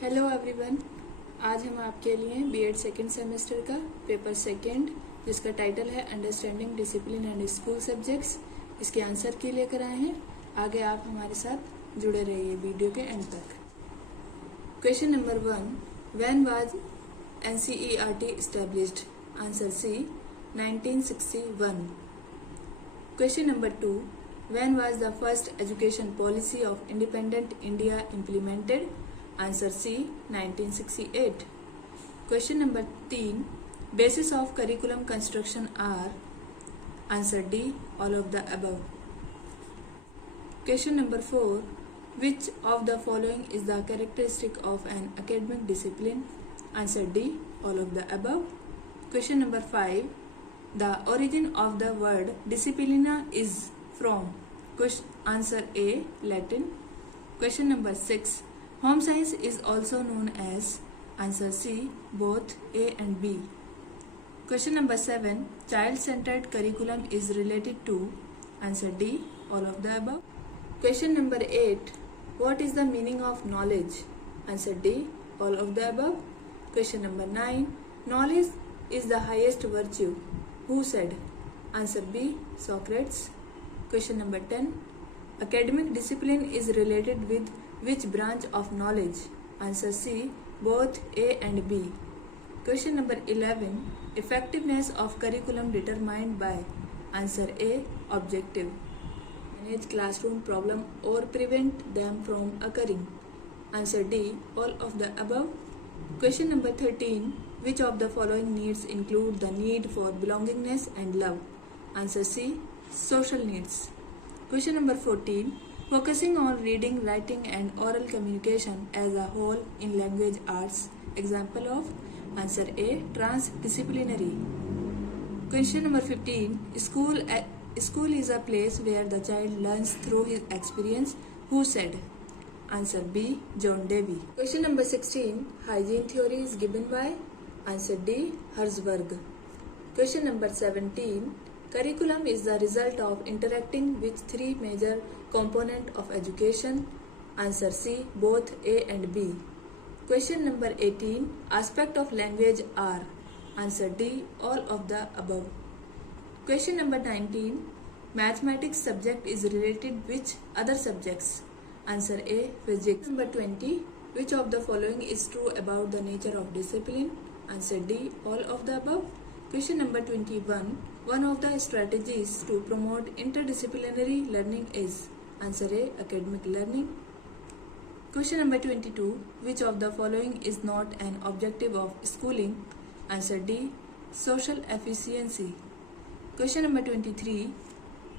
Hello everyone. आज हम आपके लिए बीएड सेकेंड सेमेस्टर का पेपर सेकेंड, जिसका टाइटल है understanding discipline and school subjects, इसके आंसर की लेकर आए हैं। आगे आप हमारे साथ जुड़े रहिए वीडियो के एंड तक। Question number 1, when was NCERT established? Answer C, 1961। Question number 2, when was the first education policy of independent India implemented? Answer C, 1968। Question number 3, basis of curriculum construction are? Answer D, all of the above. Question number 4, which of the following is the characteristic of an academic discipline? Answer D, all of the above. Question number 5, the origin of the word disciplina is from? Answer A, Latin. Question number 6, home science is also known as? Answer C, both A and B. Question number 7, child-centered curriculum is related to? Answer D, all of the above. Question number 8, what is the meaning of knowledge? Answer D, all of the above. Question number 9, knowledge is the highest virtue. Who said? Answer B, Socrates. Question number 10, academic discipline is related with which branch of knowledge? Answer C, both A and B. Question number 11, effectiveness of curriculum determined by? Answer A, objective. Manage classroom problem or prevent them from occurring? Answer D, all of the above. Question number 13, which of the following needs include the need for belongingness and love? Answer C, social needs. Question number 14, focusing on reading, writing and oral communication as a whole in language arts. Example of? Answer A, transdisciplinary. Question number 15, school is a place where the child learns through his experience. Who said? Answer B, John Dewey. Question number 16, hygiene theory is given by? Answer D, Herzberg. Question number 17, curriculum is the result of interacting with three major components of education. Answer C, both A and B. Question number 18, aspect of language are? Answer D, all of the above. Question number 19, mathematics subject is related which other subjects? Answer A, physics. Number 20, which of the following is true about the nature of discipline? Answer D, all of the above. Question number 21, one of the strategies to promote interdisciplinary learning is? Answer A, academic learning. Question number 22, which of the following is not an objective of schooling? Answer D, social efficiency. Question number 23,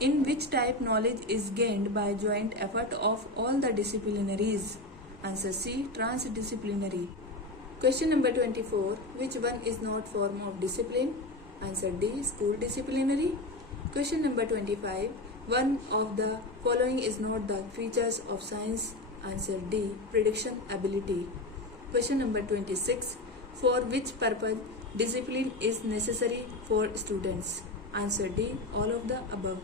in which type knowledge is gained by joint effort of all the disciplinaries? Answer C, transdisciplinary. Question number 24, which one is not form of discipline? Answer D, school disciplinary. Question number 25, one of the following is not the features of science? Answer D, prediction ability. Question number 26, for which purpose discipline is necessary for students? Answer D, all of the above.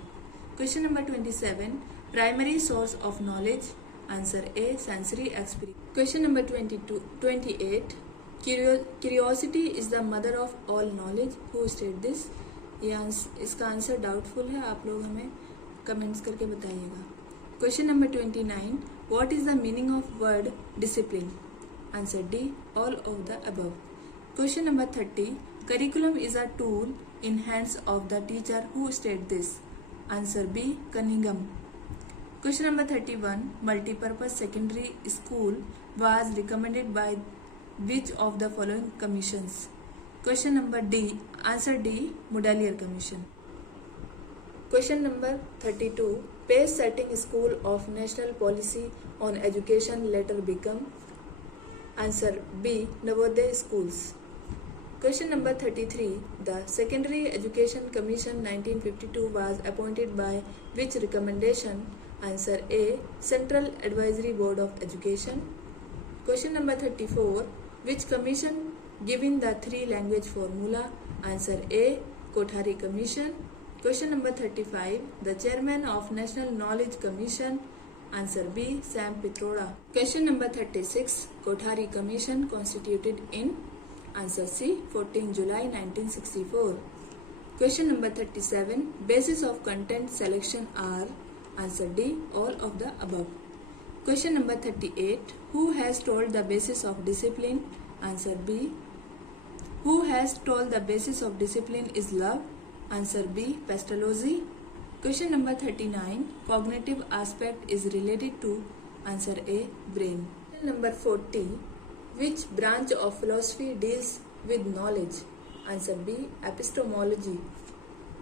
Question number 27, primary source of knowledge? Answer A, sensory experience. Question number 28, curiosity is the mother of all knowledge. Who said this? इसका answer doubtful है, आप लोग हमें comments करके बताइएगा। Question number 29, what is the meaning of word discipline? Answer D, all of the above. Question number 30, curriculum is a tool in hands of the teacher. Who state this? Answer B, Cunningham. Question number 31, multipurpose secondary school was recommended by which of the following commissions? Question number D, answer D, Mudaliar Commission. Question number 32, page setting school of national policy on education later become? Answer B, Navodaya schools. Question number 33, the Secondary Education Commission 1952 was appointed by which recommendation? Answer A, Central Advisory Board of Education. Question number 34, which commission given the three language formula? Answer A, Kothari Commission. Question number 35, the chairman of National Knowledge Commission? Answer B. Sam Pitroda. Question number 36. Kothari Commission constituted in? Answer C. 14 July 1964. Question number 37. Basis of content selection are? Answer D. All of the above. Question number 38. Who has told the basis of discipline? Answer B. Who has told the basis of discipline is love? Answer B. Pestalozzi. Question number 39. Cognitive aspect is related to? Answer A. Brain. Question number 40. Which branch of philosophy deals with knowledge? Answer B. Epistemology.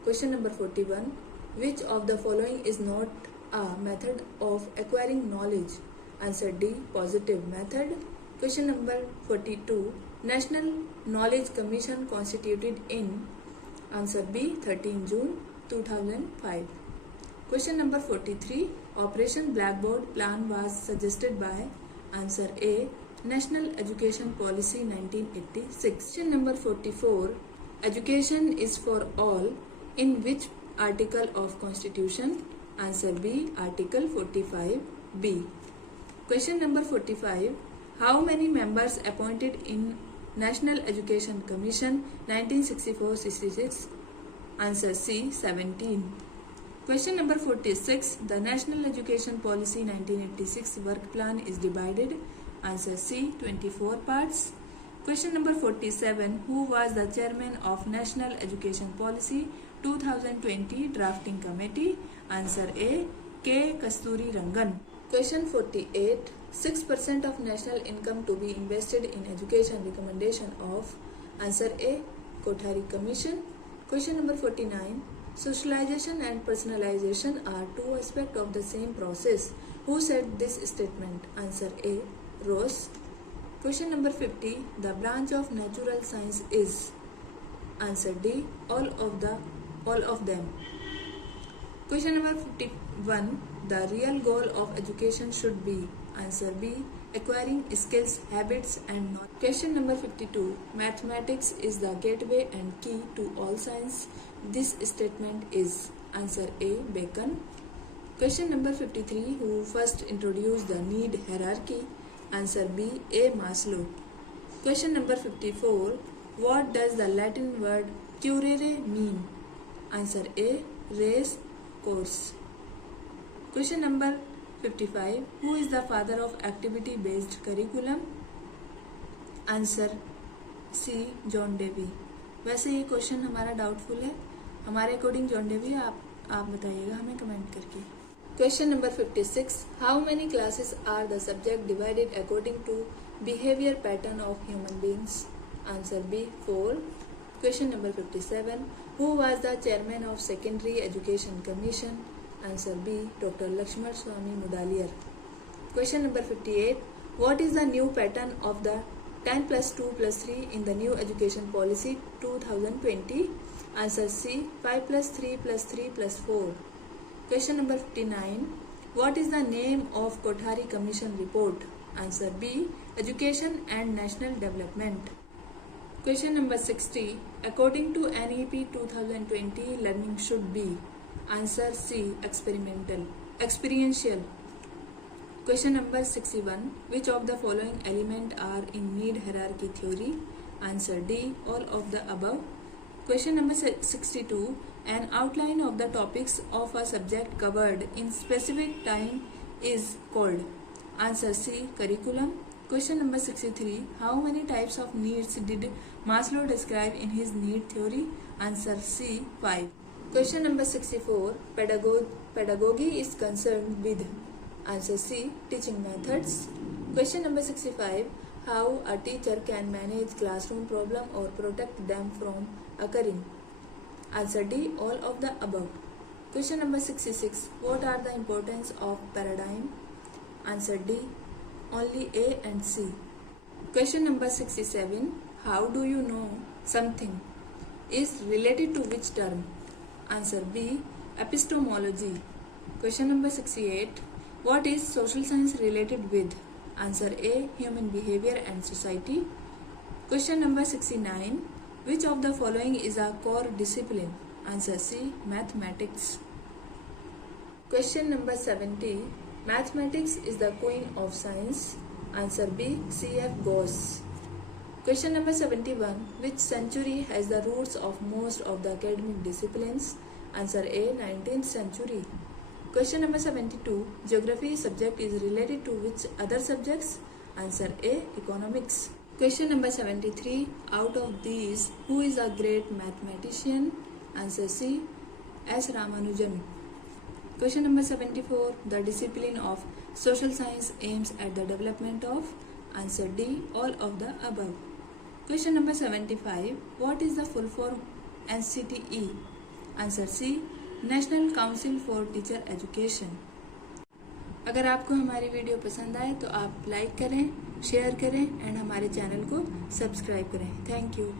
Question number 41. Which of the following is not a method of acquiring knowledge? Answer D. Positive method. Question number 42. National Knowledge Commission constituted in? Answer B. 13 June 2005. Question number 43. Operation Blackboard plan was suggested by? Answer A. National Education Policy 1986. Question number 44. Education is for all in which article of Constitution? Answer B. Article 45B. Question number 45. How many members appointed in National Education Commission 1964-66? Answer C. 17. Question number 46. The National Education Policy 1986 work plan is divided? Answer C. 24 parts. Question number 47. Who was the chairman of National Education Policy 2020 Drafting Committee? Answer A. K. Kasturi Rangan. Question 48. 6% of national income to be invested in education recommendation of? Answer A. Kothari Commission. Question number 49. Socialization and personalization are two aspects of the same process. Who said this statement? Answer A. Ross. Question number 50. The branch of natural science is? Answer D. All of them. Question number 51. The real goal of education should be? Answer B. Acquiring skills, habits and knowledge. Question number 52. Mathematics is the gateway and key to all science. This statement is? Answer A. Bacon. Question number 53. Who first introduced the need hierarchy? Answer B. A. Maslow. Question number 54. What does the Latin word curere mean? Answer A. Race course. Question number 55. Who is the father of activity based curriculum? Answer C John Dewey. वैसे ये question हमारा doubtful है, हमारे according John Dewey आप बताइएगा हमें comment करके। Question number 56। How many classes are the subject divided according to behaviour pattern of human beings? Answer B 4। Question number 57। Who was the chairman of secondary education commission? Answer B doctor Lakshmanaswami Mudaliar. Question number 58। What is the new pattern of the 10+2+3 in the new education policy 2020? Answer C 5+3+3+4. Question number 59. What is the name of Kothari Commission report? Answer B Education and National Development. Question number 60. According to NEP 2020, learning should be? Answer C experiential. Question number 61. Which of the following elements are in need hierarchy theory? Answer D. All of the above. Question number 62. An outline of the topics of a subject covered in specific time is called? Answer C. Curriculum. Question number 63. How many types of needs did Maslow describe in his need theory? Answer C. 5. Question number 64. Pedagogy is concerned with? Answer C. Teaching methods. Question number 65. How a teacher can manage classroom problem or protect them from occurring? Answer D. All of the above. Question number 66. What are the importance of paradigm? Answer D. Only A and C. Question number 67. How do you know something is related to which term? Answer B. Epistemology. Question number 68. What is social science related with? Answer A. Human behavior and society. Question number 69. Which of the following is a core discipline? Answer C. Mathematics. Question number 70. Mathematics is the queen of science. Answer B. C.F. Gauss. Question number 71. Which century has the roots of most of the academic disciplines? Answer A. 19th century. Question number 72. Geography subject is related to which other subjects? Answer A. Economics. Question number 73. Out of these, who is a great mathematician? Answer C. S. Ramanujan. Question number 74. The discipline of social science aims at the development of? Answer D. All of the above. Question number 75. What is the full form NCTE? Answer C. National council for teacher education. अगर आपको हमारी video पसंद आए तो आप like करें, share करें and हमारे चैनल को सब्सक्राइब करें। Thank you.